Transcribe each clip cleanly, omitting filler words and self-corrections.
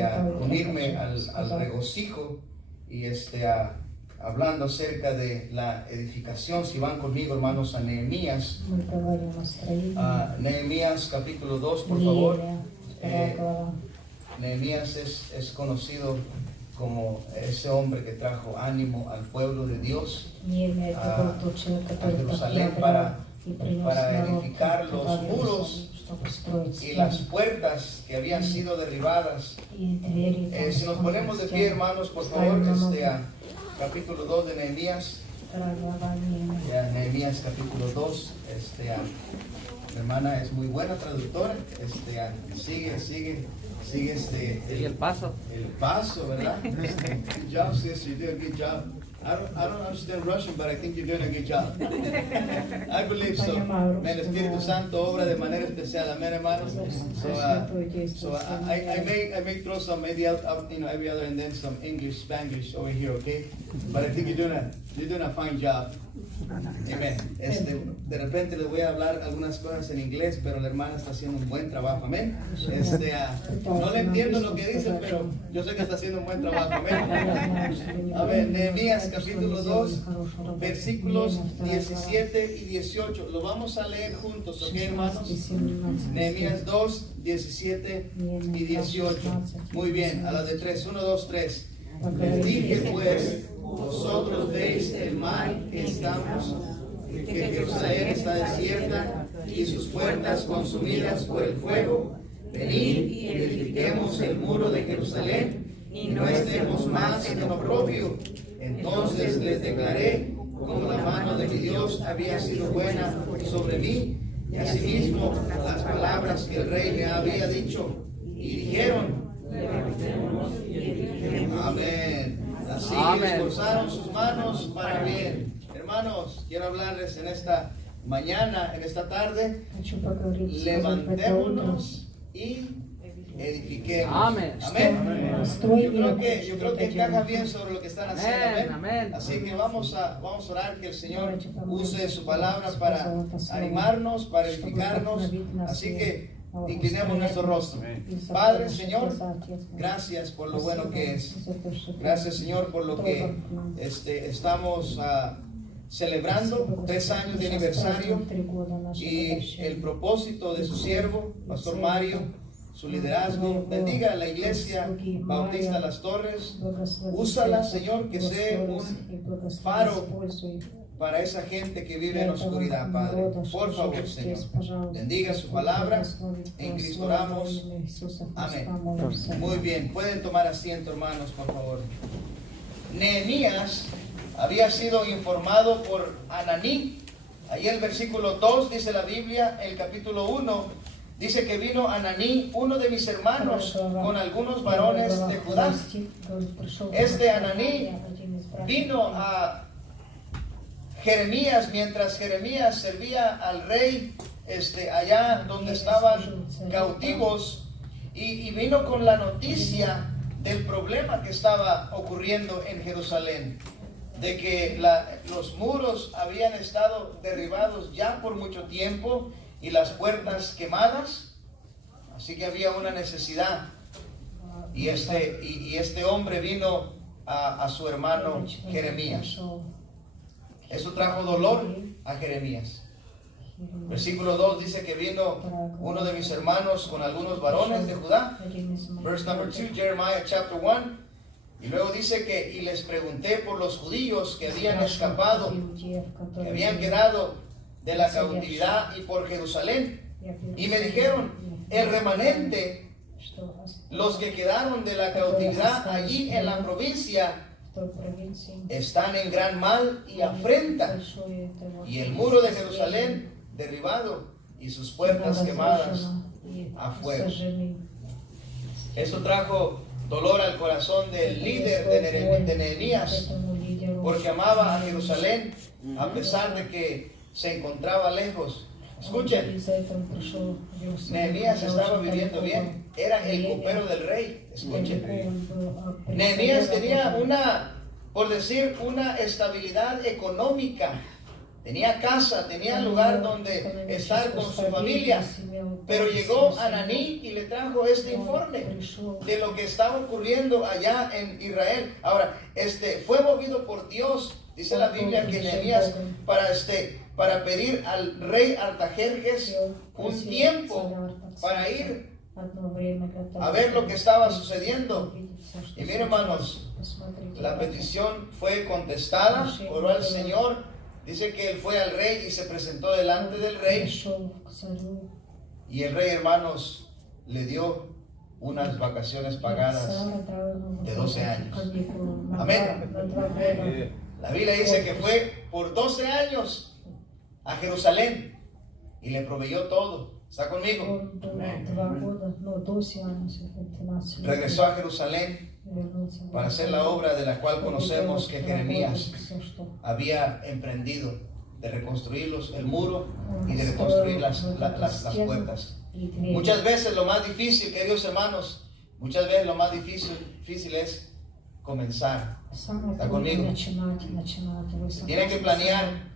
A unirme al regocijo y hablando acerca de la edificación. Si van conmigo, hermanos, a Nehemías, Nehemías capítulo 2, por favor. Nehemías es conocido como ese hombre que trajo ánimo al pueblo de Dios a Jerusalén para edificar los muros y las puertas que habían sido derribadas. Si nos ponemos de pie, hermanos, por favor, capítulo 2 de Nehemías. Nehemías capítulo 2. Mi hermana es muy buena traductora. Sigue el paso. El paso, ¿verdad? Good job, sis. You did a good job. I don't understand Russian, but I think you're doing a good job. I believe so. El Espíritu Santo obra de manera especial. Amén, hermanos. So I may throw some maybe out, every other and then some English, Spanish over here, okay? But I think you're doing a fine job. Amen. De repente les voy a hablar algunas cosas en inglés, pero la hermana está haciendo un buen trabajo. Amén. No le entiendo lo que dice, pero yo sé que está haciendo un buen trabajo. Amén. Amén. Nehemías capítulo 2, versículos 17 y 18. Lo vamos a leer juntos, ¿ok, hermanos? Nehemías 2, 17 y 18. Muy bien, a las de 3. 1, 2, 3. Les dije pues, vosotros veis el mal que estamos, que Jerusalén está desierta y sus puertas consumidas por el fuego. Venid y edifiquemos el muro de Jerusalén y no estemos más en oprobio. Entonces les declaré como la mano de mi Dios había sido buena sobre mí, y asimismo las palabras que el rey me había dicho, y dijeron, amén. Así esforzaron sus manos para bien. Hermanos, quiero hablarles en esta mañana, en esta tarde, levantémonos y edifiquemos. Amén. Amén. Yo creo que encaja bien sobre lo que están haciendo. Amén. Así que vamos a orar que el Señor use su palabra para animarnos, para edificarnos. Así que inclinemos nuestro rostro. Padre, Señor, gracias por lo bueno que es. Gracias, Señor, por lo que estamos celebrando 3 años de aniversario y el propósito de su siervo, Pastor Mario, su liderazgo. Bendiga a la iglesia Bautista Las Torres. Úsala, Señor, que sea un faro para esa gente que vive en oscuridad, Padre. Por favor, Señor, bendiga su palabra. En Cristo oramos. Amén. Muy bien, pueden tomar asiento, hermanos, por favor. Nehemías había sido informado por Ananí. Ahí el versículo 2 dice la Biblia, el capítulo 1, dice que vino Ananí, uno de mis hermanos, con algunos varones de Judá. Este Ananí vino a Jeremías mientras Jeremías servía al rey allá donde estaban cautivos, y vino con la noticia del problema que estaba ocurriendo en Jerusalén, de que los muros habían estado derribados ya por mucho tiempo y las puertas quemadas. Así que había una necesidad, y este hombre vino a su hermano Jeremías. Eso trajo dolor a Jeremías. Versículo 2 dice que vino uno de mis hermanos con algunos varones de Judá. Verse number 2, Jeremiah chapter 1. Y luego dice que, y les pregunté por los judíos que habían escapado, que habían quedado de la cautividad, y por Jerusalén. Y me dijeron, el remanente, los que quedaron de la cautividad allí en la provincia, están en gran mal y afrenta, y el muro de Jerusalén derribado y sus puertas quemadas a fuego. Eso trajo dolor al corazón del líder de Nehemías, porque amaba a Jerusalén a pesar de que se encontraba lejos. Escuchen, Nehemías estaba viviendo bien, era el copero del rey. Escuchen, Nehemías tenía por decir, una estabilidad económica. Tenía casa, tenía lugar donde estar con su familia. Pero llegó Ananí y le trajo este informe de lo que estaba ocurriendo allá en Israel. Ahora, fue movido por Dios, dice la Biblia, que Nehemías para pedir al rey Artajerjes un tiempo para ir a ver lo que estaba sucediendo. Y miren, hermanos, la petición fue contestada, oró al Señor. Dice que él fue al rey y se presentó delante del rey. Y el rey, hermanos, le dio unas vacaciones pagadas de 12 años. Amén. La Biblia dice que fue por 12 años a Jerusalén y le proveyó todo. ¿Está conmigo? Regresó a Jerusalén para hacer la obra de la cual conocemos que Jeremías había emprendido, de reconstruir el muro y de reconstruir las puertas. Muchas veces lo más difícil, queridos hermanos, muchas veces lo más difícil es comenzar. ¿Está conmigo? Se tiene que planear,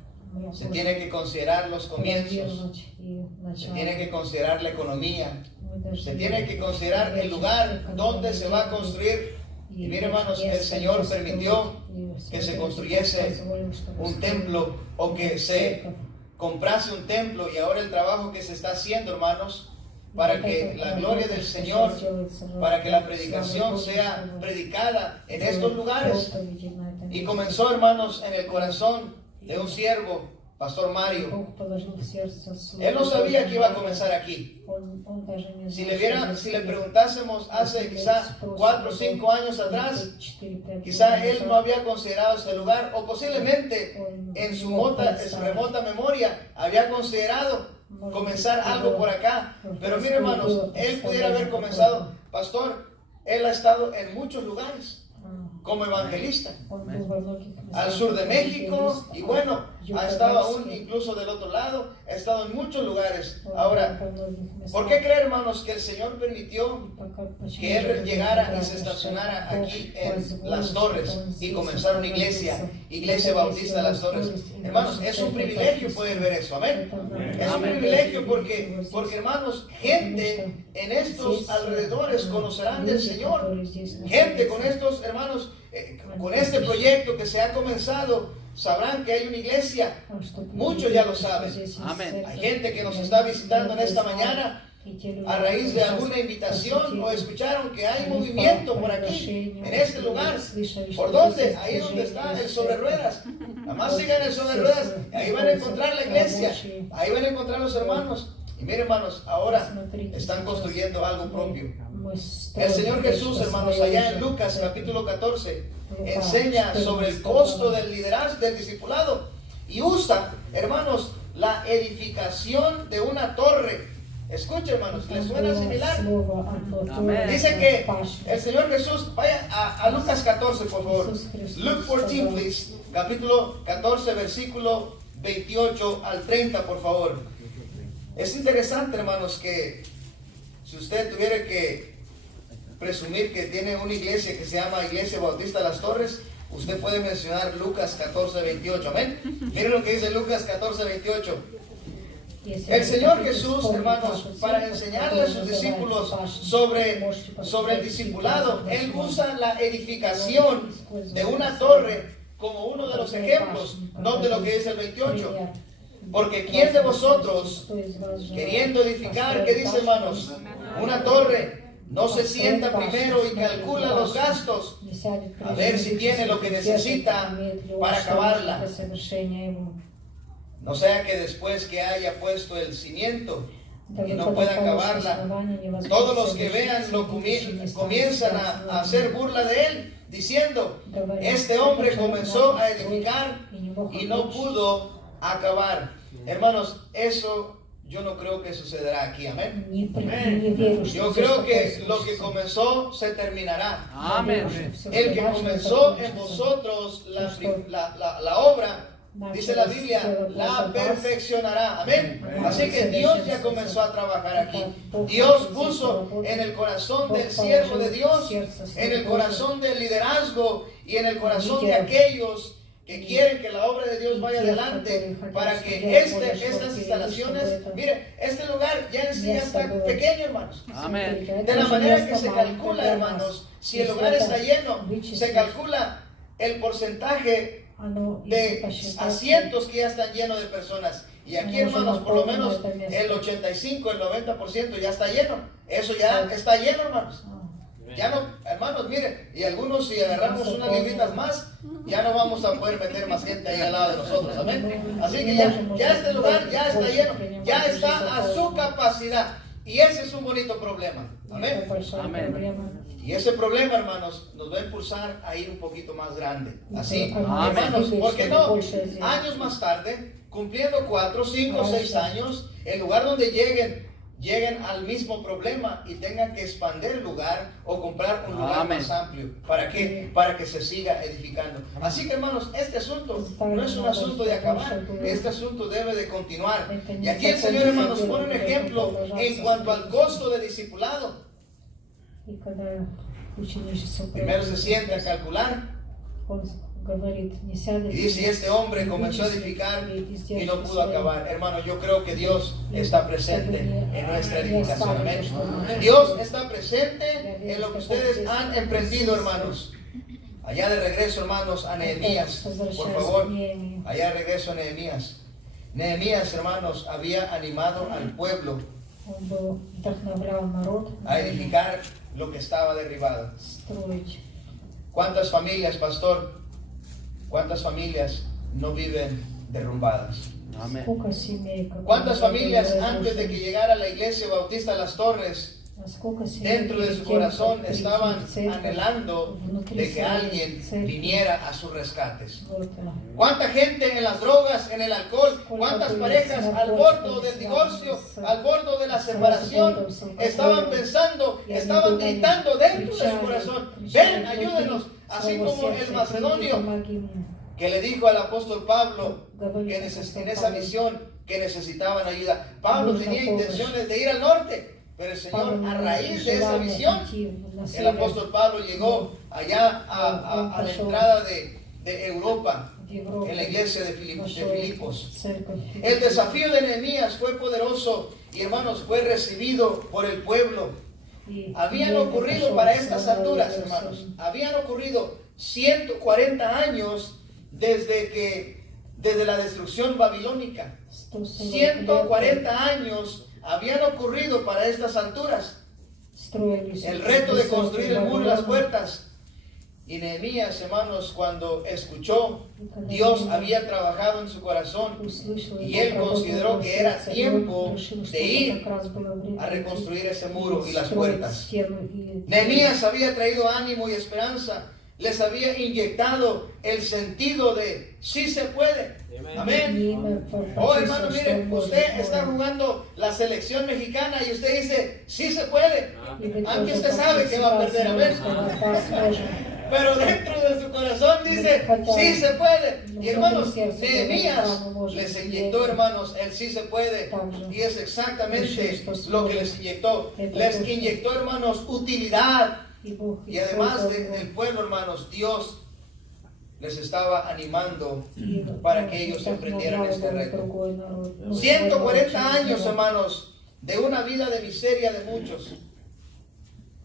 se tiene que considerar los comienzos, se tiene que considerar la economía, se tiene que considerar el lugar donde se va a construir. Y miren, hermanos, el Señor permitió que se construyese un templo o que se comprase un templo, y ahora el trabajo que se está haciendo, hermanos, para que la gloria del Señor, para que la predicación sea predicada en estos lugares. Y comenzó, hermanos, en el corazón de un siervo, Pastor Mario. Él no sabía que iba a comenzar aquí. Si le preguntásemos hace quizá 4 o 5 años atrás, quizá él no había considerado este lugar, o posiblemente en su remota memoria había considerado comenzar algo por acá. Pero miren, hermanos, él pudiera haber comenzado. Pastor, él ha estado en muchos lugares como evangelista, al sur de México, y bueno, ha estado aún incluso del otro lado, ha estado en muchos lugares. Ahora, ¿por qué creer, hermanos, que el Señor permitió que Él llegara y se estacionara aquí en Las Torres y comenzar una iglesia bautista de Las Torres? Hermanos, es un privilegio poder ver eso, amén. Es un privilegio porque hermanos, gente en estos alrededores conocerán del Señor. Gente con estos hermanos, con este proyecto que se ha comenzado, sabrán que hay una iglesia. Muchos ya lo saben. Amén. Hay gente que nos está visitando en esta mañana a raíz de alguna invitación, o escucharon que hay movimiento por aquí, en este lugar. ¿Por dónde? Ahí donde está el sobre ruedas. Nada más sigan el sobre ruedas, ahí van a encontrar la iglesia, ahí van a encontrar los hermanos. Y miren, hermanos, ahora están construyendo algo propio. El Señor Jesús, hermanos, allá en Lucas capítulo 14, enseña sobre el costo del liderazgo, del discipulado, y usa, hermanos, la edificación de una torre. Escuchen, hermanos, ¿les suena similar? Amén. Dice que el Señor Jesús, vaya a Lucas 14, por favor. Luke 14, please. Capítulo 14, versículo 28 al 30, por favor. Es interesante, hermanos, que si usted tuviera que presumir que tiene una iglesia que se llama Iglesia Bautista Las Torres, usted puede mencionar Lucas 14, 28. Amén. Miren lo que dice Lucas 14, 28. El Señor Jesús, hermanos, para enseñarle a sus discípulos sobre el discipulado, Él usa la edificación de una torre como uno de los ejemplos. Note lo que dice el 28. Porque ¿quién de vosotros, queriendo edificar, qué dice, hermanos, una torre, no se sienta primero y calcula los gastos, a ver si tiene lo que necesita para acabarla? No sea que después que haya puesto el cimiento y no pueda acabarla, todos los que vean lo comienzan a hacer burla de él, diciendo: este hombre comenzó a edificar y no pudo acabar. Hermanos, eso yo no creo que sucederá aquí, amén. Yo creo que lo que comenzó se terminará. Amén. El que comenzó en vosotros la obra, dice la Biblia, la perfeccionará. Amén. Así que Dios ya comenzó a trabajar aquí. Dios puso en el corazón del siervo de Dios, en el corazón del liderazgo y en el corazón de aquellos que quieren que la obra de Dios vaya adelante, para que estas instalaciones, mire, este lugar ya en sí ya está pequeño, hermanos. Amén. De la manera que se calcula, hermanos, si el lugar está lleno, se calcula el porcentaje de asientos que ya están llenos de personas. Y aquí, hermanos, por lo menos el 85, el 90% ya está lleno. Eso ya está lleno, hermanos. Ya no, hermanos, miren, y algunos, si agarramos unas libritas más, ya no vamos a poder meter más gente ahí al lado de nosotros, amén. Así que ya este lugar ya está lleno, ya está a su capacidad, y ese es un bonito problema, amén. Y ese problema, hermanos, nos va a impulsar a ir un poquito más grande. Así, hermanos, ¿por qué no? Años más tarde, cumpliendo 4, 5, 6 años, el lugar donde lleguen lleguen al mismo problema y tengan que expandir el lugar o comprar un lugar más amplio. ¿Para qué? Para que se siga edificando. Así que, hermanos, este asunto no es un asunto de acabar, este asunto debe de continuar. Y aquí el Señor, hermanos, pone un ejemplo en cuanto al costo de discipulado. Primero se sienta a calcular y dice, este hombre comenzó a edificar y no pudo acabar. Hermano, yo creo que Dios está presente en nuestra edificación. Amén. Dios está presente en lo que ustedes han emprendido, hermanos. Allá de regreso, hermanos, a Nehemías, por favor. Allá de regreso a Nehemías. Nehemías, hermanos, había animado al pueblo a edificar lo que estaba derribado. ¿Cuántas familias, pastor? ¿Cuántas familias no viven derrumbadas? Amén. ¿Cuántas familias antes de que llegara la iglesia bautista Las Torres, dentro de su corazón estaban anhelando de que alguien viniera a sus rescates? ¿Cuánta gente en las drogas, en el alcohol? ¿Cuántas parejas al borde del divorcio, al borde de la separación, estaban pensando, estaban gritando dentro de su corazón, ven, ayúdenos? Así como el macedonio que le dijo al apóstol Pablo que en esa visión que necesitaban ayuda. Pablo tenía intenciones de ir al norte, pero el Señor, a raíz de esa visión, el apóstol Pablo llegó allá a la entrada de Europa, en la iglesia de Filipos. El desafío de Nehemías fue poderoso y, hermanos, fue recibido por el pueblo. Habían ocurrido para estas alturas, hermanos, habían ocurrido 140 años desde la destrucción babilónica. 140 años habían ocurrido para estas alturas. El reto de construir el muro y las puertas. Y Nehemías, hermanos, cuando escuchó, Dios había trabajado en su corazón y él consideró que era tiempo de ir a reconstruir ese muro y las puertas. Nehemías había traído ánimo y esperanza, les había inyectado el sentido de sí se puede. Amén. Oh, hermano, mire, usted está jugando la selección mexicana y usted dice sí se puede, aunque usted sabe que va a perder. Amén. Pero dentro de su corazón dice, sí se puede. Y hermanos, Nehemías les inyectó, hermanos, el sí se puede. Y es exactamente lo que les inyectó. Les inyectó, hermanos, utilidad. Y además del pueblo, hermanos, Dios les estaba animando para que ellos emprendieran este reto. 140 años, hermanos, de una vida de miseria de muchos.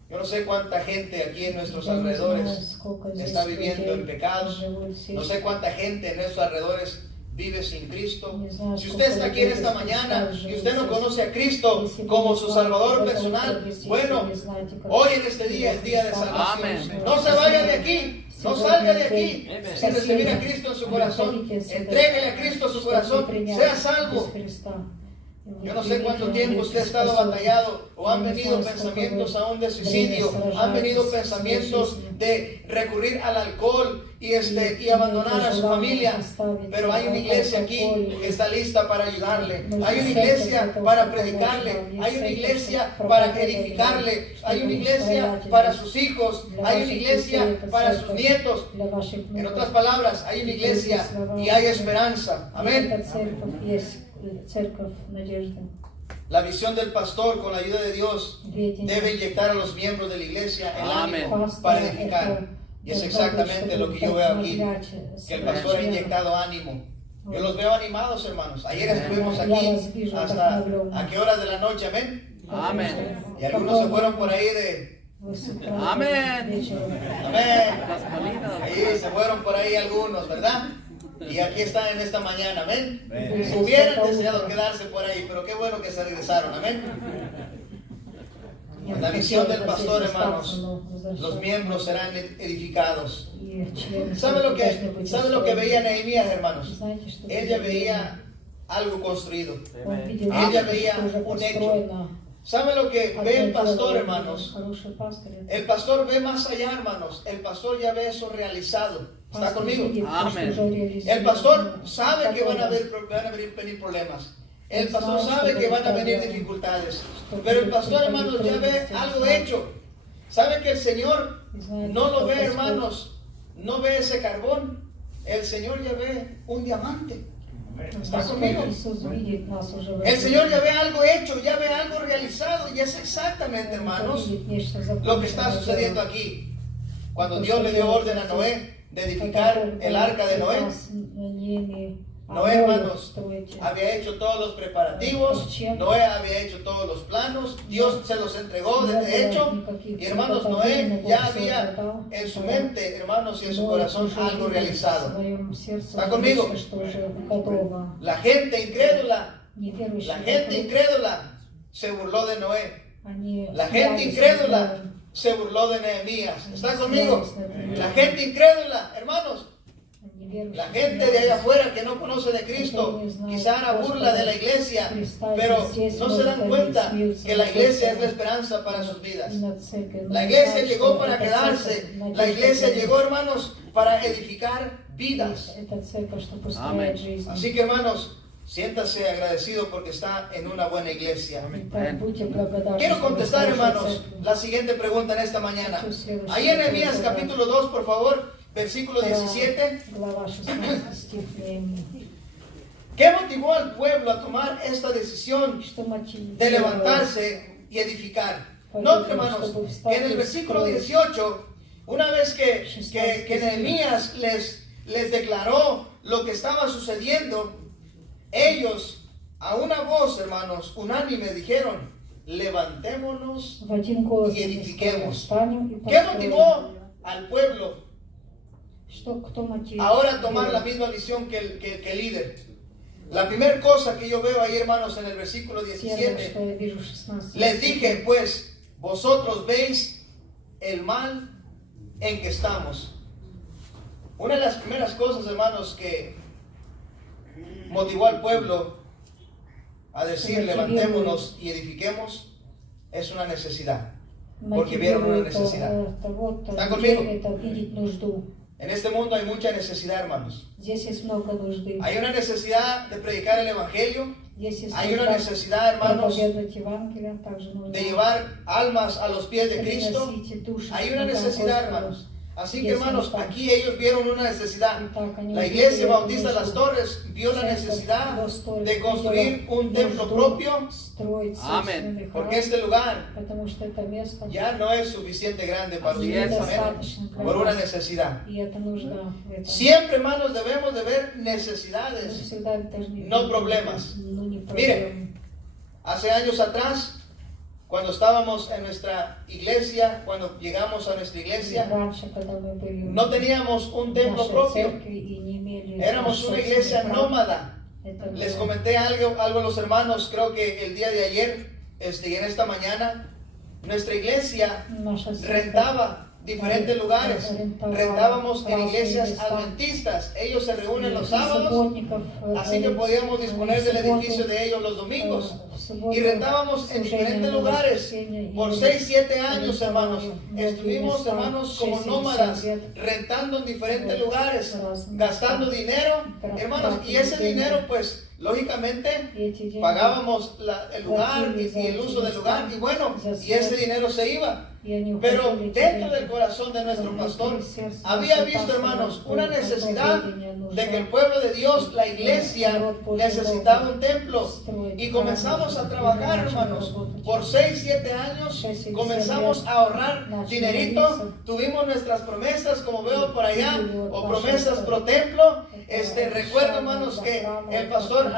Yo no sé cuánta gente aquí en nuestros alrededores está viviendo en pecado. No sé cuánta gente en nuestros alrededores vive sin Cristo. Si usted está aquí en esta mañana y usted no conoce a Cristo como su Salvador personal, bueno, hoy en este día es día de salvación. No se vaya de aquí, no salga de aquí sin recibir a Cristo en su corazón. Entréguele a Cristo su corazón, sea salvo. Yo no sé cuánto tiempo usted ha estado batallado o han venido pensamientos aún de suicidio, han venido pensamientos de recurrir al alcohol y abandonar a su familia, pero hay una iglesia aquí que está lista para ayudarle, hay una iglesia para predicarle, hay una iglesia para edificarle, hay una iglesia para sus hijos, hay una iglesia para sus nietos. En otras palabras, hay una iglesia y hay esperanza. Amén. La visión del pastor, con la ayuda de Dios, debe inyectar a los miembros de la iglesia el ánimo para edificar. Y es exactamente lo que yo veo aquí, que el pastor ha inyectado ánimo. Yo los veo animados, hermanos. Ayer estuvimos aquí hasta ¿a qué horas de la noche? Amén. Amén. Y algunos se fueron por ahí de... Amén. Amén. Ahí se fueron por ahí algunos, ¿verdad? Y aquí están en esta mañana, amén. Hubieran deseado quedarse por ahí, pero qué bueno que se regresaron, amén. En la visión del pastor, hermanos, los miembros serán edificados. ¿Sabe lo que veía Nehemías, hermanos? Él ya veía algo construido. Él ya veía un hecho. ¿Sabe lo que ve el pastor, hermanos? El pastor ve más allá, hermanos. El pastor ya ve eso realizado. ¿Está conmigo? Amén. El pastor sabe que van a venir problemas. El pastor sabe que van a venir dificultades, pero el pastor, hermanos, ya ve algo hecho. Sabe que el Señor no lo ve, hermanos, no ve ese carbón. El Señor ya ve un diamante. ¿Está conmigo? El Señor ya ve algo hecho, ya ve algo realizado, y es exactamente, hermanos, lo que está sucediendo aquí. Cuando Dios le dio orden a Noé de edificar el arca de Noé, Noé, hermanos, había hecho todos los preparativos, Noé había hecho todos los planos, Dios se los entregó desde hecho, y hermanos, Noé ya había en su mente, hermanos, y en su corazón algo realizado. ¿Está conmigo? La gente incrédula se burló de Noé. La gente incrédula se burló de Nehemías. ¿Está conmigo? La gente incrédula, hermanos, la gente de allá afuera que no conoce de Cristo, quizá hará burla de la iglesia, pero no se dan cuenta que la iglesia es la esperanza para sus vidas. La iglesia llegó para quedarse. La iglesia llegó, hermanos, para edificar vidas. Amén. Así que, hermanos, siéntase agradecido porque está en una buena iglesia. Quiero contestar, hermanos, la siguiente pregunta en esta mañana. Ahí en Nehemías capítulo 2, por favor, versículo 17. ¿Qué motivó al pueblo a tomar esta decisión de levantarse y edificar? Note, hermanos, que en el versículo 18, una vez que Nehemías les declaró lo que estaba sucediendo, ellos a una voz, hermanos, unánime dijeron: levantémonos y edifiquemos. ¿Qué motivó al pueblo ahora tomar la misma visión que el líder? La primera cosa que yo veo ahí, hermanos, en el versículo 17, les dije, pues, vosotros veis el mal en que estamos. Una de las primeras cosas, hermanos, que motivó al pueblo a decir levantémonos y edifiquemos es una necesidad, porque vieron una necesidad. ¿Están conmigo? En este mundo hay mucha necesidad, hermanos. Hay una necesidad de predicar el evangelio. Hay una necesidad, hermanos, de llevar almas a los pies de Cristo. Hay una necesidad, hermanos. Así que, hermanos, aquí ellos vieron una necesidad. La Iglesia Bautista de las Torres vio la necesidad de construir un templo propio. Amén. Porque este lugar ya no es suficiente grande para ustedes, por una necesidad. Siempre, hermanos, debemos de ver necesidades, no problemas. Miren, hace años atrás, cuando estábamos en nuestra iglesia, cuando llegamos a nuestra iglesia, no teníamos un templo propio. Éramos una iglesia nómada. Les comenté algo a los hermanos, creo que el día de ayer, y en esta mañana, nuestra iglesia rentaba diferentes lugares. Rentábamos en iglesias adventistas. Ellos se reúnen los sábados, así que podíamos disponer del edificio de ellos los domingos. Y rentábamos en diferentes lugares. Por 6-7 años, hermanos, estuvimos, hermanos, como nómadas, rentando en diferentes lugares, gastando dinero, hermanos, y ese dinero, pues, lógicamente pagábamos el lugar y el uso del lugar, y bueno, y ese dinero se iba. Pero dentro del corazón de nuestro pastor había visto, hermanos, una necesidad de que el pueblo de Dios, la iglesia, necesitaba un templo. Y comenzamos a trabajar, hermanos. Por 6-7 años comenzamos a ahorrar dinerito. Tuvimos nuestras promesas, como veo por allá, o promesas pro templo. Recuerdo, hermanos, que el pastor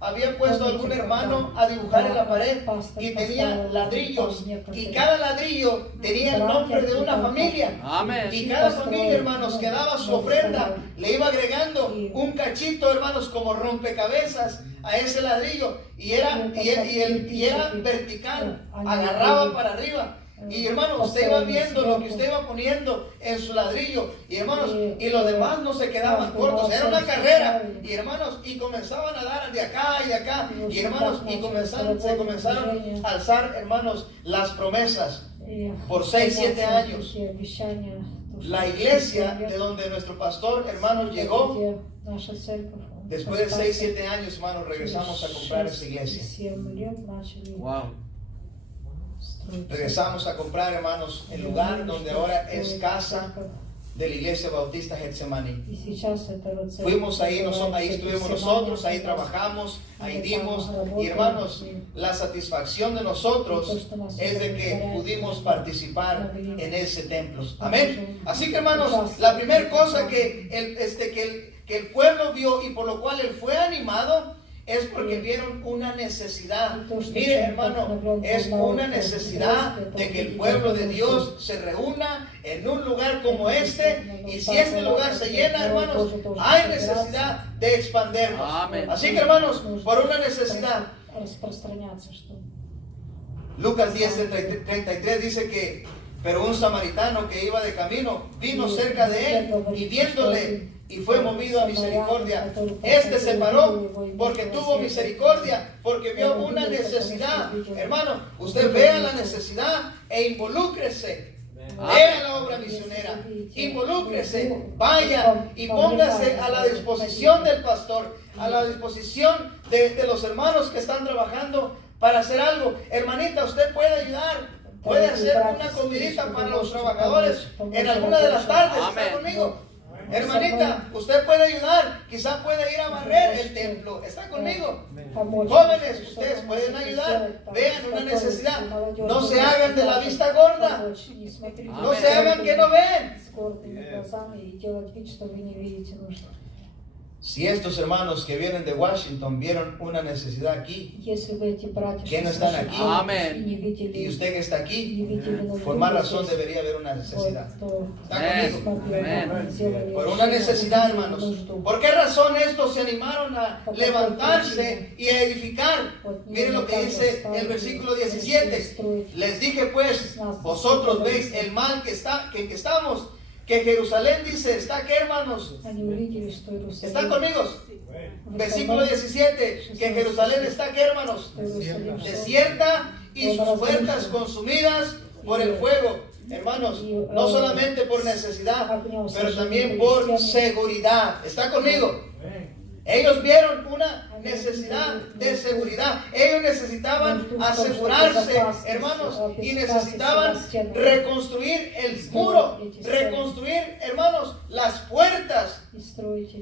había puesto a algún hermano a dibujar en la pared y tenía ladrillos, y cada ladrillo tenía el nombre de una familia. Amén. Y cada familia, hermanos, que daba su ofrenda, le iba agregando un cachito, hermanos, como rompecabezas a ese ladrillo, y era vertical, agarraba para arriba. Y hermanos, usted iba viendo lo que usted iba poniendo en su ladrillo, y hermanos, y los demás no se quedaban cortos, era una carrera, y hermanos, y comenzaban a dar de acá y de acá, y hermanos, y se comenzaron a alzar, hermanos, las promesas. Por 6-7 años, la iglesia de donde nuestro pastor, hermanos, llegó, Después de 6, 7 años, hermanos, regresamos a comprar esa iglesia. Wow. Regresamos a comprar, hermanos, el lugar donde ahora es casa de la Iglesia Bautista Getsemaní. Fuimos ahí, ahí estuvimos nosotros, ahí trabajamos, ahí dimos. Y hermanos, la satisfacción de nosotros es de que pudimos participar en ese templo. Amén. Así que, hermanos, la primera cosa que el pueblo vio y por lo cual él fue animado es porque vieron una necesidad. Mire, hermano, es una necesidad de que el pueblo de Dios se reúna en un lugar como este. Y si este lugar se llena, hermanos, hay necesidad de expandernos. Así que, hermanos, por una necesidad. Lucas 10:33 dice que, pero un samaritano que iba de camino vino cerca de él y viéndole y fue movido a misericordia. Este se paró porque tuvo misericordia, porque vio una necesidad. Hermano, usted vea la necesidad e involúcrese. Vea la obra misionera, involúcrese, vaya y póngase a la disposición del pastor, a la disposición de los hermanos que están trabajando para hacer algo. Hermanita, usted puede ayudar. Puede hacer una comidita para los trabajadores en alguna de las tardes. ¿Está conmigo? Hermanita, usted puede ayudar. Quizá puede ir a barrer el templo. ¿Está conmigo? Jóvenes, ustedes pueden ayudar. Vean una necesidad. No se hagan de la vista gorda. No se hagan que no ven. Si estos hermanos que vienen de Washington vieron una necesidad aquí, que no están aquí, y usted que está aquí, por más razón debería haber una necesidad. ¿Está conmigo? Por una necesidad, hermanos. ¿Por qué razón estos se animaron a levantarse y a edificar? Miren lo que dice el versículo 17. Les dije pues, vosotros veis el mal que estamos. Que Jerusalén dice, ¿está qué, hermanos? ¿Están conmigo? Versículo 17, que Jerusalén está qué, hermanos? Desierta y sus puertas consumidas por el fuego. Hermanos, no solamente por necesidad, pero también por seguridad. ¿Está conmigo? Ellos vieron una necesidad de seguridad. Ellos necesitaban asegurarse, hermanos, y necesitaban reconstruir el muro, reconstruir, hermanos, las puertas.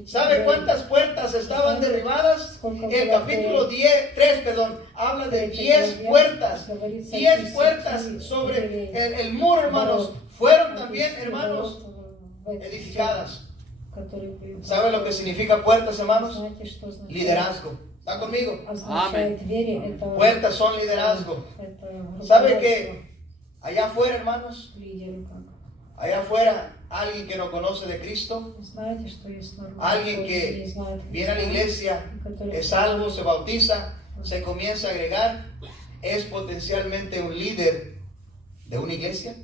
¿Sabe cuántas puertas estaban derribadas? El capítulo 3, habla de 10 puertas. 10 puertas sobre el muro, hermanos, fueron también, hermanos, edificadas. ¿Sabe lo que significa puertas, hermanos? Liderazgo. ¿Está conmigo? Amén. Puertas son liderazgo. ¿Sabe que allá afuera, hermanos? Allá afuera, alguien que no conoce de Cristo, alguien que viene a la iglesia, es salvo, se bautiza, se comienza a agregar, es potencialmente un líder de una iglesia.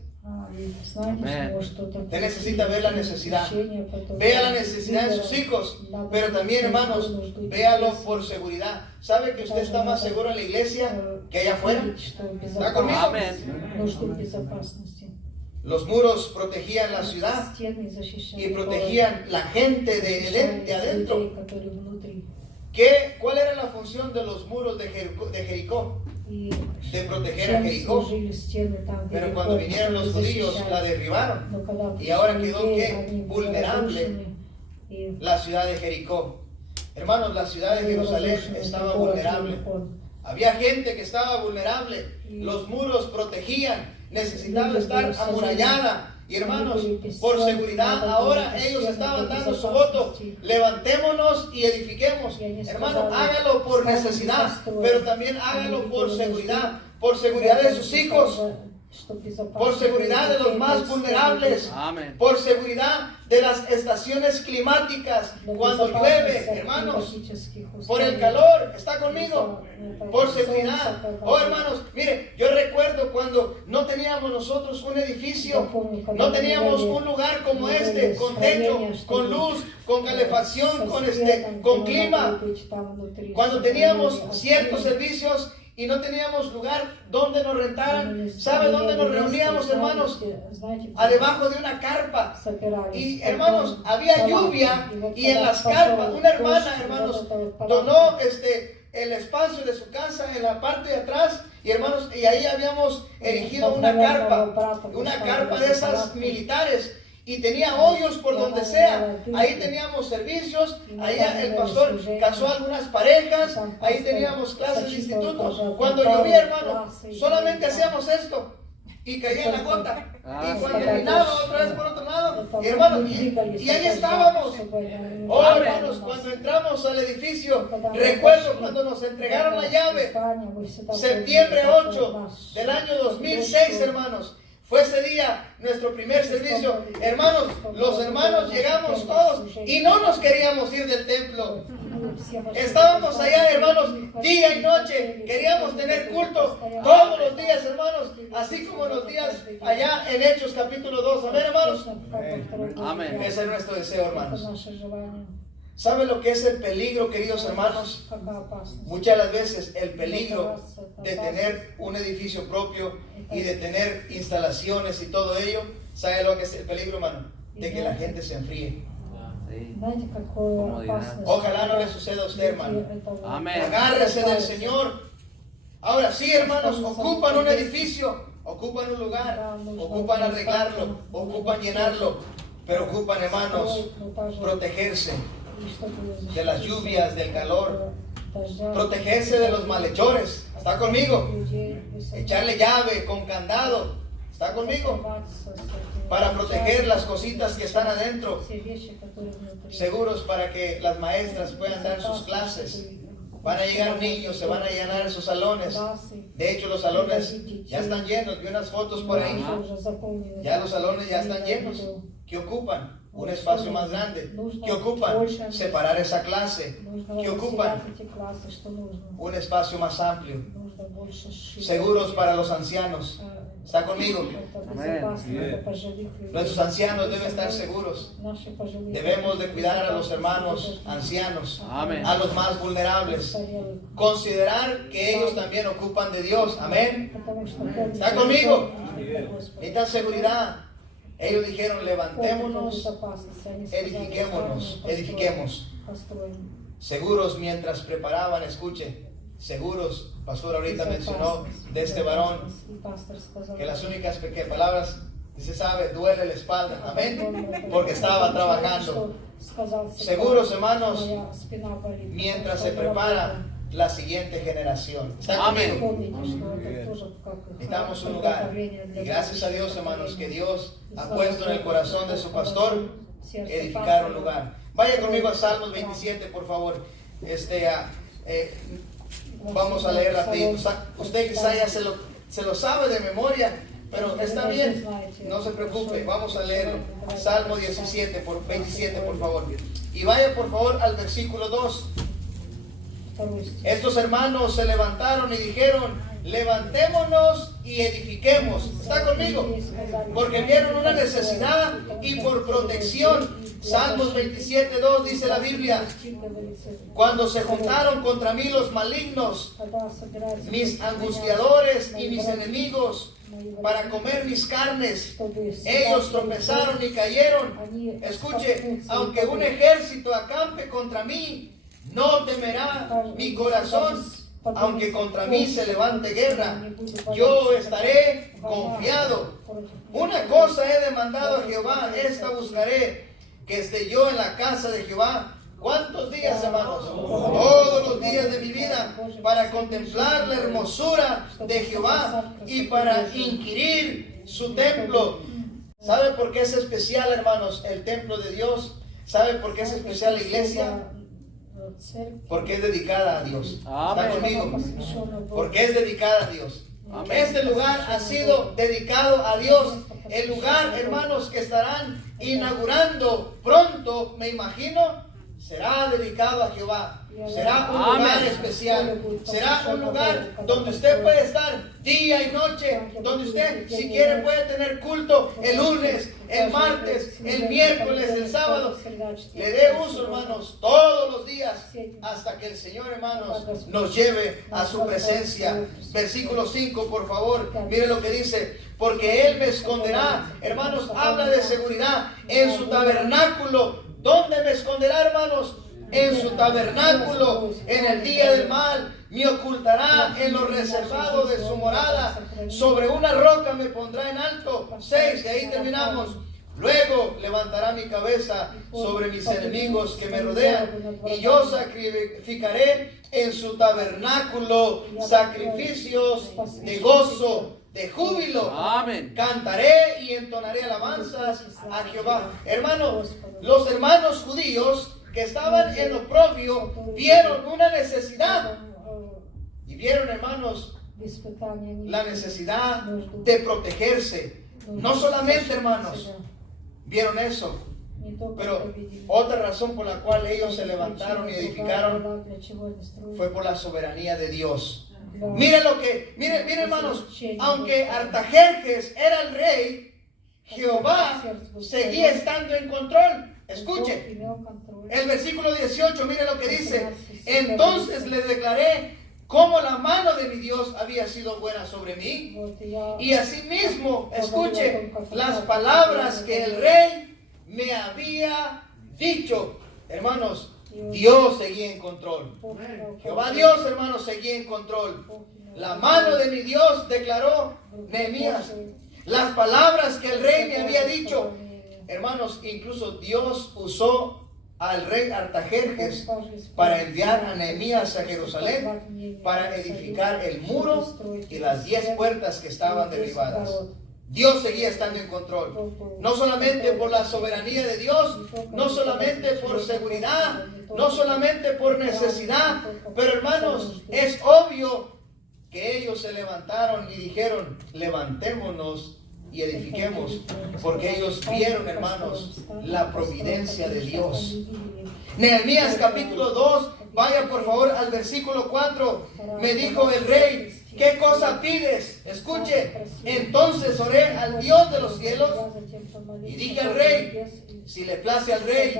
Usted necesita ver la necesidad. Vea la necesidad de sus hijos, pero también, hermanos, véalo por seguridad. ¿Sabe que usted está más seguro en la iglesia que allá afuera? ¿Está conmigo? Los muros protegían la ciudad y protegían la gente de adentro. ¿Cuál era la función de los muros de Jericó? De proteger a Jericó. Pero cuando vinieron los judíos la derribaron y ahora quedó vulnerable la ciudad de Jericó. Hermanos, la ciudad de Jerusalén estaba vulnerable. Había gente que estaba vulnerable. Los muros protegían, necesitaba estar amurallada. Y hermanos, por seguridad, ahora ellos estaban dando su voto. Levantémonos y edifiquemos. Hermano, hágalo por necesidad, pero también hágalo por seguridad de sus hijos, por seguridad de los más vulnerables, por seguridad de las estaciones climáticas, cuando llueve, hermanos, por el calor. ¿Está conmigo? Por seguridad. Oh, hermanos, mire, yo recuerdo cuando no teníamos nosotros un edificio, no teníamos un lugar como este, con techo, con luz, con calefacción, con clima. Cuando teníamos ciertos servicios y no teníamos lugar donde nos rentaran. ¿Sabe dónde nos reuníamos, hermanos? Debajo de una carpa. Y hermanos, había lluvia y en las carpas, una hermana, hermanos, donó el espacio de su casa en la parte de atrás. Y hermanos, y ahí habíamos erigido una carpa de esas militares. Y tenía hoyos por donde sea. Ahí teníamos servicios. Ahí el pastor casó algunas parejas. Ahí teníamos clases de institutos. Cuando llovía, hermano, solamente hacíamos esto. Y caía la gota. Y cuando terminaba otra vez por otro lado. Y hermanos, y ahí estábamos. Oh, hermanos, cuando entramos al edificio, recuerdo cuando nos entregaron la llave. Septiembre 8 del año 2006, hermanos. Fue ese día nuestro primer servicio. Hermanos, los hermanos llegamos todos y no nos queríamos ir del templo. Estábamos allá, hermanos, día y noche. Queríamos tener culto todos los días, hermanos, así como los días allá en Hechos capítulo 2. Amén, hermanos. Amén. Ese es nuestro deseo, hermanos. ¿Sabe lo que es el peligro, queridos hermanos? Muchas de las veces el peligro de tener un edificio propio y de tener instalaciones y todo ello. ¿Sabe lo que es el peligro, hermano? De que la gente se enfríe. Ojalá no le suceda a usted, hermano. Agárrese del Señor. Ahora sí, hermanos, ocupan un edificio, ocupan un lugar, ocupan arreglarlo, ocupan llenarlo, pero ocupan, hermanos, protegerse de las lluvias, del calor, protegerse de los malhechores. ¿Está conmigo? Echarle llave con candado. ¿Está conmigo? Para proteger las cositas que están adentro. Seguros para que las maestras puedan dar sus clases. Van a llegar niños, se van a llenar esos salones. De hecho, los salones ya están llenos. Vi unas fotos por ahí. Ya los salones ya están llenos. ¿Qué ocupan? Un espacio más grande. ¿Qué ocupan? Separar esa clase. ¿Qué ocupan? Un espacio más amplio. Seguros para los ancianos. ¿Está conmigo? Nuestros ancianos deben estar seguros. Debemos de cuidar a los hermanos ancianos, a los más vulnerables. Considerar que ellos también ocupan de Dios. Amén. ¿Está conmigo? Necesitan seguridad. Ellos dijeron, levantémonos, edifiquemos. Seguros mientras preparaban, escuche, seguros. Pastor ahorita mencionó de este varón que las únicas palabras, se sabe, duele la espalda, amén, porque estaba trabajando. Seguros, hermanos, mientras se prepara la siguiente generación. ¿Está conmigo? Necesitamos un lugar. Y gracias a Dios, hermanos, que Dios ha puesto en el corazón de su pastor edificar un lugar. Vaya conmigo a Salmos 27, por favor. Vamos a leer rápido. Usted quizá ya se lo sabe de memoria, pero está bien, no se preocupe. Vamos a leerlo. Salmo 27, por 27, por favor. Y vaya por favor al versículo 2. Estos hermanos se levantaron y dijeron, levantémonos y edifiquemos. ¿Está conmigo? Porque vieron una necesidad y por protección. Salmos 27:2 dice la Biblia, cuando se juntaron contra mí los malignos, mis angustiadores y mis enemigos, para comer mis carnes, ellos tropezaron y cayeron. Escuche, aunque un ejército acampe contra mí, no temerá mi corazón. Aunque contra mí se levante guerra, yo estaré confiado. Una cosa he demandado a Jehová, esta buscaré, que esté yo en la casa de Jehová. ¿Cuántos días, hermanos? Todos los días de mi vida, para contemplar la hermosura de Jehová y para inquirir su templo. ¿Sabe por qué es especial, hermanos, el templo de Dios? ¿Sabe por qué es especial la iglesia? Porque es dedicada a Dios. ¿Está conmigo? Porque es dedicada a Dios. Este lugar ha sido dedicado a Dios. El lugar, hermanos, que estarán inaugurando pronto, me imagino, será dedicado a Jehová. Será un lugar especial. Será un lugar donde usted puede estar día y noche. Donde usted, si quiere, puede tener culto el lunes, el martes, el miércoles, el sábado. Le dé uso, hermanos, todos los días hasta que el Señor, hermanos, nos lleve a su presencia. Versículo 5, por favor. Miren lo que dice. Porque Él me esconderá. Hermanos, habla de seguridad en su tabernáculo. ¿Dónde me esconderá, hermanos? En su tabernáculo, en el día del mal, me ocultará en lo reservado de su morada. Sobre una roca me pondrá en alto. 6, y ahí terminamos. Luego levantará mi cabeza sobre mis enemigos que me rodean, y yo sacrificaré en su tabernáculo sacrificios de gozo, de júbilo. Amén. Cantaré y entonaré alabanzas a Jehová. Hermanos, los hermanos judíos que estaban en oprobio vieron una necesidad. Y vieron, hermanos, la necesidad de protegerse. No solamente, hermanos, vieron eso, pero otra razón por la cual ellos se levantaron y edificaron fue por la soberanía de Dios. Miren hermanos, aunque Artajerjes era el rey, Jehová seguía estando en control. Escuche, el versículo 18, mire lo que dice. Entonces le declaré cómo la mano de mi Dios había sido buena sobre mí. Y asimismo, escuche las palabras que el rey me había dicho. Hermanos, Dios seguía en control. Jehová Dios, hermanos, seguía en control. La mano de mi Dios, declaró Nehemías. Las palabras que el rey me había dicho. Hermanos, incluso Dios usó al rey Artajerjes para enviar a Nehemías a Jerusalén para edificar el muro y las 10 puertas que estaban derribadas. Dios seguía estando en control. No solamente por la soberanía de Dios, no solamente por seguridad, no solamente por necesidad, pero hermanos, es obvio que ellos se levantaron y dijeron, levantémonos y edifiquemos, porque ellos vieron, hermanos, la providencia de Dios. Nehemías capítulo 2, vaya por favor al versículo 4. Me dijo el rey, ¿qué cosa pides? Escuche, entonces oré al Dios de los cielos y dije al rey, si le place al rey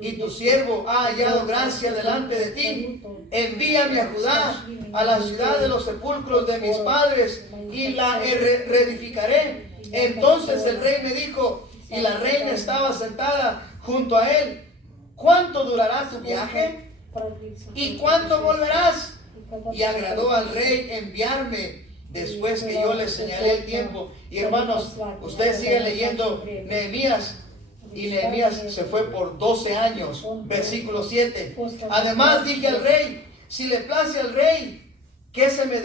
y tu siervo ha hallado gracia delante de ti, envíame a Judá, a la ciudad de los sepulcros de mis padres, y la reedificaré. Entonces el rey me dijo, y la reina estaba sentada junto a él, ¿cuánto durará tu viaje? ¿Y cuánto volverás? Y agradó al rey enviarme después que yo le señalé el tiempo. Y hermanos, usted sigue leyendo Nehemías, y Nehemías se fue por 12 años. Versículo 7. Además dije al rey, si le place al rey, que se me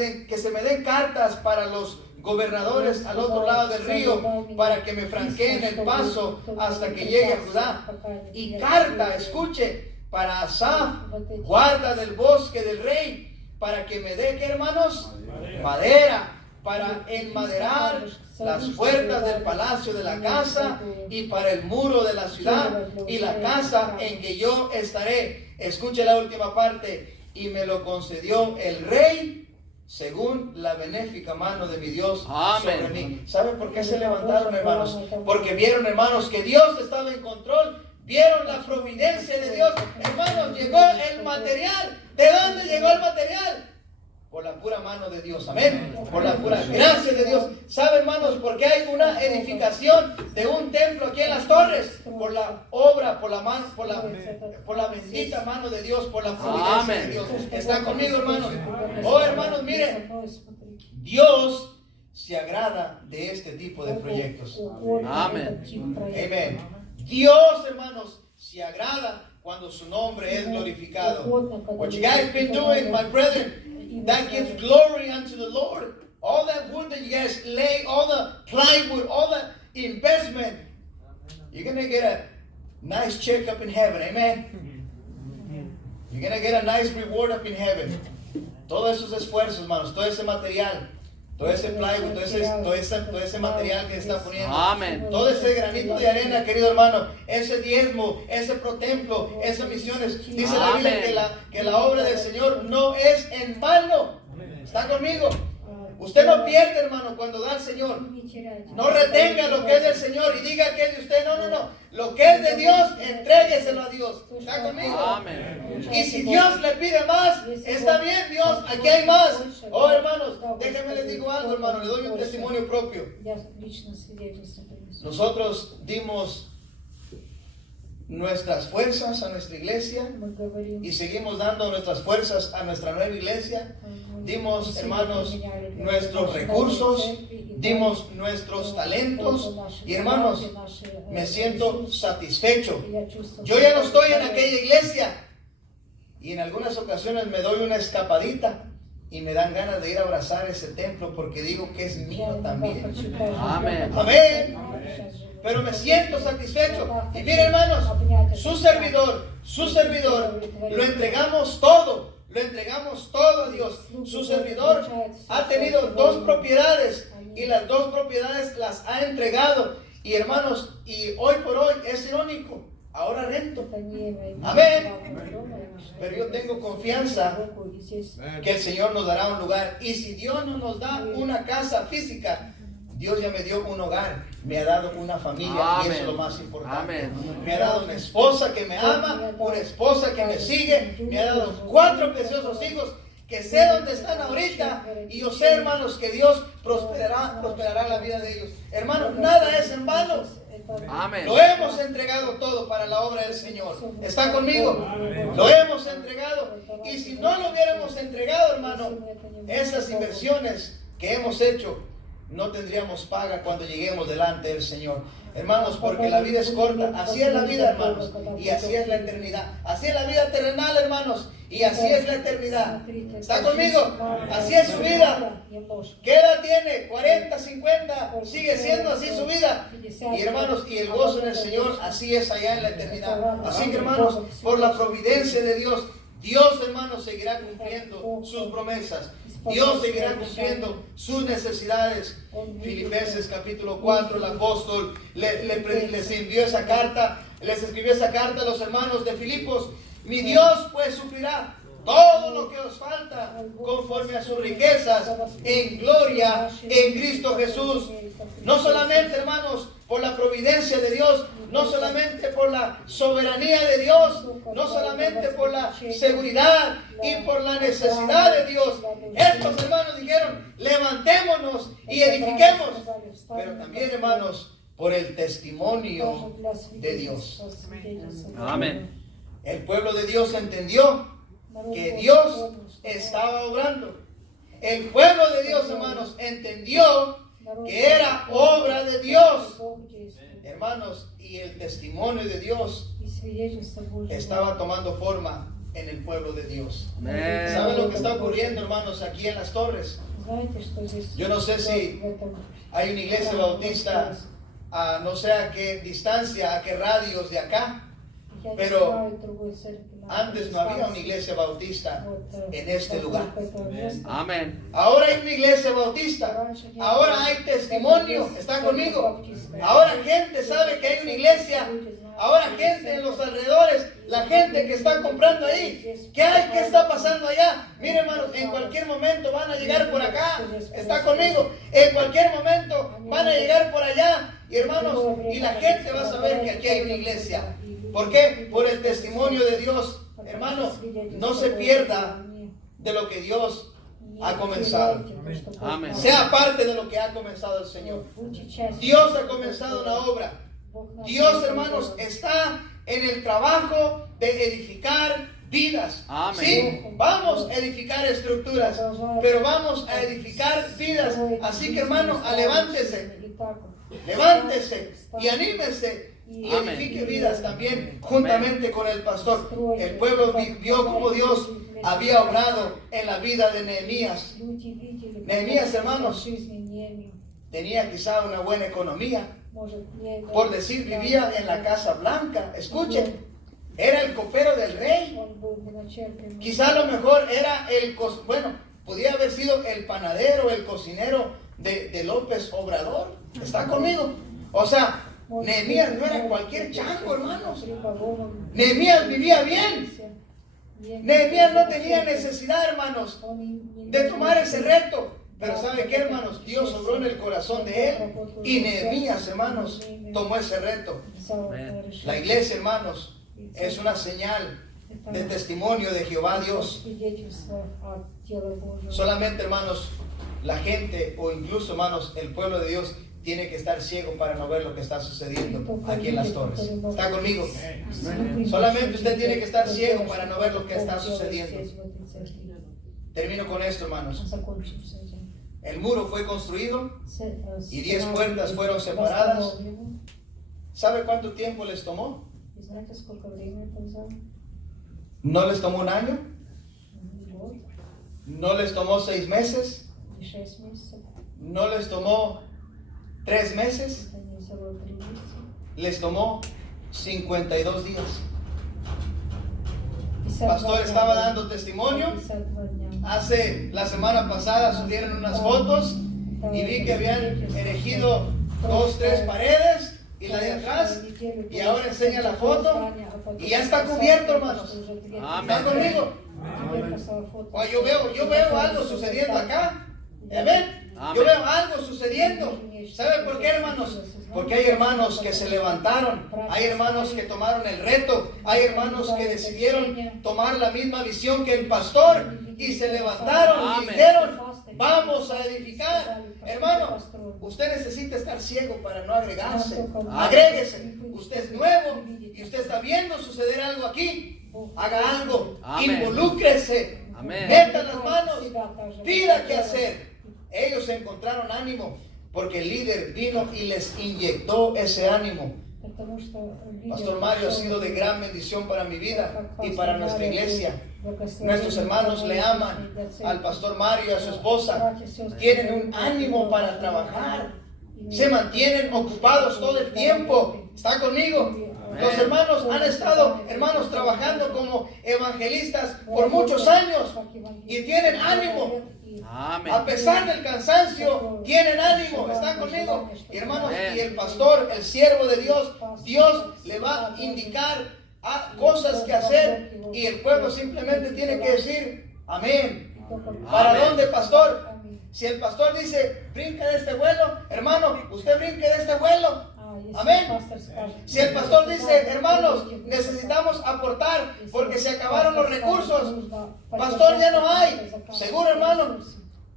den cartas para los gobernadores al otro lado del río, para que me franqueen el paso hasta que llegue a Judá. Y carta, escuche, para Asaf, guarda del bosque del rey, para que me dé, ¿qué, hermanos? Madera, para enmaderar las puertas del palacio de la casa, y para el muro de la ciudad y la casa en que yo estaré. Escuche la última parte. Y me lo concedió el rey según la benéfica mano de mi Dios sobre mí. ¿Saben por qué se levantaron, hermanos? Porque vieron, hermanos, que Dios estaba en control. Vieron la providencia de Dios. Hermanos, llegó el material. ¿De dónde llegó el material? Por la pura mano de Dios. Amén. Por la pura gracia de Dios. ¿Saben, hermanos, por qué hay una edificación de un templo aquí en las Torres? Por la obra, por la bendita mano de Dios, por la providencia de Dios. ¿Están conmigo, hermanos? Oh, hermanos, miren, Dios se agrada de este tipo de proyectos. Amén. Amén. Dios, hermanos, se agrada cuando su nombre es glorificado. What you guys been doing, my brethren, that gives glory unto the Lord. All that wood that you guys lay, all the plywood, all the investment, you're going to get a nice check up in heaven. Amen. You're going to get a nice reward up in heaven. Todos esos esfuerzos, hermanos, todo ese material, todo ese plywood, todo ese material que está poniendo. Amén. Todo ese granito de arena, querido hermano, ese diezmo, ese protemplo, esas misiones. Dice la Biblia que la obra del Señor no es en vano. ¿Está conmigo? Usted no pierde, hermano, cuando da al Señor. No retenga lo que es del Señor y diga que es de usted. No. Lo que es de Dios, entrégueselo a Dios. ¿Está conmigo? Amén. Y si Dios le pide más, está bien, Dios, aquí hay más. Oh, hermanos, déjenme les digo algo, hermano, le doy un testimonio propio. Nosotros dimos nuestras fuerzas a nuestra iglesia y seguimos dando nuestras fuerzas a nuestra nueva iglesia. Dimos, hermanos, nuestros recursos, dimos nuestros talentos y, hermanos, me siento satisfecho. Yo ya no estoy en aquella iglesia y en algunas ocasiones me doy una escapadita y me dan ganas de ir a abrazar ese templo porque digo que es mío también. Amén. Amén. Pero me siento satisfecho. Y mire, hermanos, su servidor, lo entregamos todo. Lo entregamos todo a Dios. Su servidor ha tenido 2 propiedades y las 2 propiedades las ha entregado. Y hermanos, y hoy por hoy es irónico. Ahora rento. Amén. Pero yo tengo confianza que el Señor nos dará un lugar. Y si Dios no nos da una casa física, Dios ya me dio un hogar, me ha dado una familia. Amén. Y eso es lo más importante. Amén. Me ha dado una esposa que me ama, una esposa que me sigue, me ha dado 4 preciosos hijos que sé dónde están ahorita y yo sé, hermanos, que Dios prosperará la vida de ellos. Hermanos, nada es en vano. Amén. Lo hemos entregado todo para la obra del Señor. ¿Está conmigo? Lo hemos entregado. Y si no lo hubiéramos entregado, hermano, esas inversiones que hemos hecho, no tendríamos paga cuando lleguemos delante del Señor. Hermanos, porque la vida es corta. Así es la vida, hermanos. Y así es la eternidad. Así es la vida terrenal, hermanos. Y así es la eternidad. ¿Está conmigo? Así es su vida. ¿Qué edad tiene? 40, 50. Sigue siendo así su vida. Y hermanos, y el gozo en el Señor, así es allá en la eternidad. Así que, hermanos, por la providencia de Dios, Dios, hermanos, seguirá cumpliendo sus promesas. Dios seguirá cumpliendo sus necesidades. Filipenses capítulo 4, el apóstol les envió esa carta, les escribió esa carta a los hermanos de Filipos. Mi Dios pues suplirá todo lo que os falta conforme a sus riquezas en gloria en Cristo Jesús. No solamente, hermanos, por la providencia de Dios, no solamente por la soberanía de Dios, no solamente por la seguridad y por la necesidad de Dios. Estos hermanos dijeron, levantémonos y edifiquemos. Pero también, hermanos, por el testimonio de Dios. Amén. El pueblo de Dios entendió que Dios estaba obrando. El pueblo de Dios, hermanos, entendió que era obra de Dios. Hermanos, y el testimonio de Dios estaba tomando forma en el pueblo de Dios. ¿Saben lo que está ocurriendo, hermanos, aquí en las torres? Yo no sé si hay una iglesia bautista a no sé a qué distancia, a qué radios de acá, pero antes no había una iglesia bautista en este lugar. Amén. Ahora hay una iglesia bautista. Ahora hay testimonio. ¿Están conmigo? Ahora gente sabe que hay una iglesia. Ahora gente en los alrededores, la gente que está comprando ahí. ¿Qué hay? ¿Qué está pasando allá? Miren, hermanos, en cualquier momento van a llegar por acá. ¿Está conmigo? En cualquier momento van a llegar por allá. Y hermanos, y la gente va a saber que aquí hay una iglesia. ¿Por qué? Por el testimonio de Dios. Hermano, no se pierda de lo que Dios ha comenzado. Amén. Sea parte de lo que ha comenzado el Señor. Dios ha comenzado una obra. Dios, hermanos, está en el trabajo de edificar vidas. Amén. Sí, vamos a edificar estructuras, pero vamos a edificar vidas. Así que, hermano, levántese y anímese y edifique vidas también juntamente con el pastor. El pueblo vio cómo Dios había obrado en la vida de Nehemías. Nehemías, hermanos, tenía quizá una buena economía. Por decir, vivía en la Casa Blanca. Escuchen, era el copero del rey. Quizá a lo mejor era podía haber sido el panadero, el cocinero de López Obrador. ¿Está conmigo? O sea, Nehemías no era cualquier chango, hermanos. Nehemías vivía bien. Nehemías no tenía necesidad, hermanos, de tomar ese reto. Pero ¿sabe qué, hermanos? Dios obró en el corazón de él. Y Nehemías, hermanos, tomó ese reto. La iglesia, hermanos, es una señal de testimonio de Jehová Dios. Solamente, hermanos, la gente o incluso, hermanos, el pueblo de Dios tiene que estar ciego para no ver lo que está sucediendo aquí en las torres. ¿Está conmigo? Solamente usted tiene que estar ciego para no ver lo que está sucediendo. Termino con esto, hermanos. El muro fue construido y 10 puertas fueron separadas. ¿Sabe cuánto tiempo les tomó? ¿No les tomó un año? ¿No les tomó 6 meses? ¿No les tomó 3 meses? Les tomó 52 días. Pastor estaba dando testimonio. Hace la semana pasada subieron unas fotos y vi que habían erigido 2, 3 paredes y la de atrás, y ahora enseña la foto y ya está cubierto, hermanos. ¿Están conmigo? Yo veo algo sucediendo acá. Amén. Yo veo algo sucediendo. ¿Sabe por qué, hermanos? Porque hay hermanos que se levantaron, hay hermanos que tomaron el reto, hay hermanos que decidieron tomar la misma visión que el pastor y se levantaron y dijeron, vamos a edificar. Hermano, usted necesita estar ciego para no agregarse. Agréguese. Usted es nuevo y usted está viendo suceder algo aquí. Haga algo. Involúcrese. Meta las manos. Pida qué hacer. Ellos encontraron ánimo porque el líder vino y les inyectó ese ánimo. Pastor Mario ha sido de gran bendición para mi vida y para nuestra iglesia. Nuestros hermanos le aman al Pastor Mario y a su esposa. Tienen un ánimo para trabajar. Se mantienen ocupados todo el tiempo. ¿Está conmigo? Los hermanos han estado, hermanos, trabajando como evangelistas por muchos años y tienen ánimo. A pesar del cansancio, tienen ánimo. ¿Están conmigo? Y hermanos, y el pastor, el siervo de Dios, Dios le va a indicar cosas que hacer y el pueblo simplemente tiene que decir amén. ¿Para dónde, pastor? Si el pastor dice brinca de este vuelo, hermano, usted brinque de este vuelo. Amén. Si el pastor dice, hermanos, necesitamos aportar porque se acabaron los recursos, pastor, ya no hay. Seguro, hermano,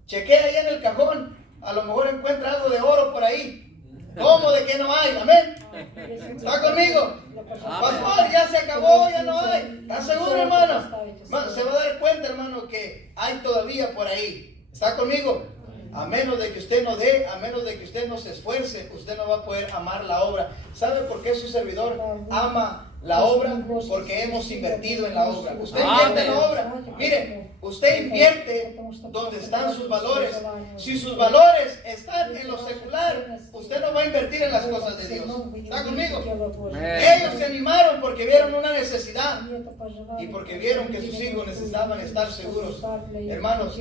chequea ahí en el cajón, a lo mejor encuentra algo de oro por ahí. ¿Cómo de que no hay? Amén. ¿Está conmigo? Pastor, ya se acabó, ya no hay. ¿Está seguro, hermano? Se va a dar cuenta, hermano, que hay todavía por ahí. ¿Está conmigo? A menos de que usted no dé, a menos de que usted no se esfuerce, usted no va a poder amar la obra. ¿Sabe por qué su servidor ama la obra? Porque hemos invertido en la obra. Usted invierte en la obra. Mire, usted invierte donde están sus valores. Si sus valores están en lo secular, usted no va a invertir en las cosas de Dios. ¿Está conmigo? Ellos se animaron porque vieron una necesidad y porque vieron que sus hijos necesitaban estar seguros. Hermanos,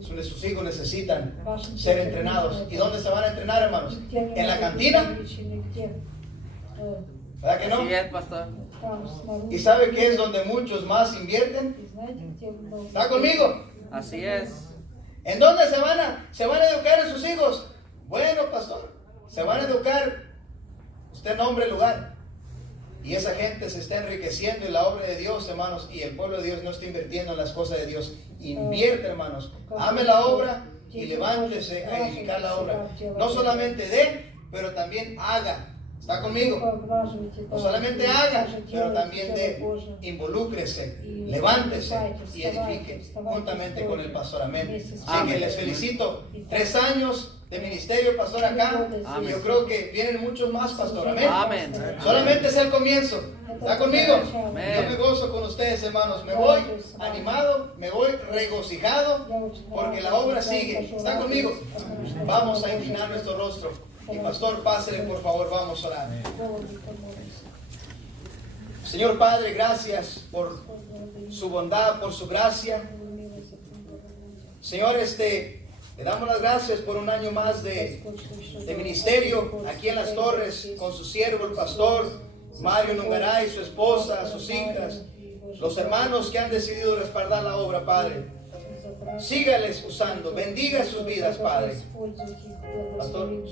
sus hijos necesitan ser entrenados. ¿Y dónde se van a entrenar, hermanos? ¿En la cantina? ¿Verdad que no? Así es, pastor. ¿Y sabe qué es donde muchos más invierten? ¿Está conmigo? Así es. ¿En dónde se van a educar a sus hijos? Bueno, pastor, se van a educar, usted nombre el lugar. Y esa gente se está enriqueciendo en la obra de Dios, hermanos, y el pueblo de Dios no está invirtiendo en las cosas de Dios. Invierte, hermanos. Ame la obra y levántese a edificar la obra. No solamente dé, pero también haga. ¿Está conmigo? No solamente haga, pero también involúcrese, levántese y edifique juntamente con el pastor. Amén. Así que les felicito. 3 años de ministerio, pastor, acá. Amén. Yo creo que vienen muchos más, pastor. Amén. Amén. Solamente es el comienzo. ¿Está conmigo? Amén. Yo me gozo con ustedes, hermanos. Me voy animado, me voy regocijado porque la obra sigue. ¿Está conmigo? Vamos a inclinar nuestro rostro. Y pastor, pásele por favor, vamos a orar. Señor Padre, gracias por su bondad, por su gracia. Señor, le damos las gracias por un año más de ministerio aquí en Las Torres con su siervo, el pastor Mario Nungaray, su esposa, sus hijas, los hermanos que han decidido respaldar la obra, Padre. Sígales usando, bendiga sus vidas, Padre. Pastor.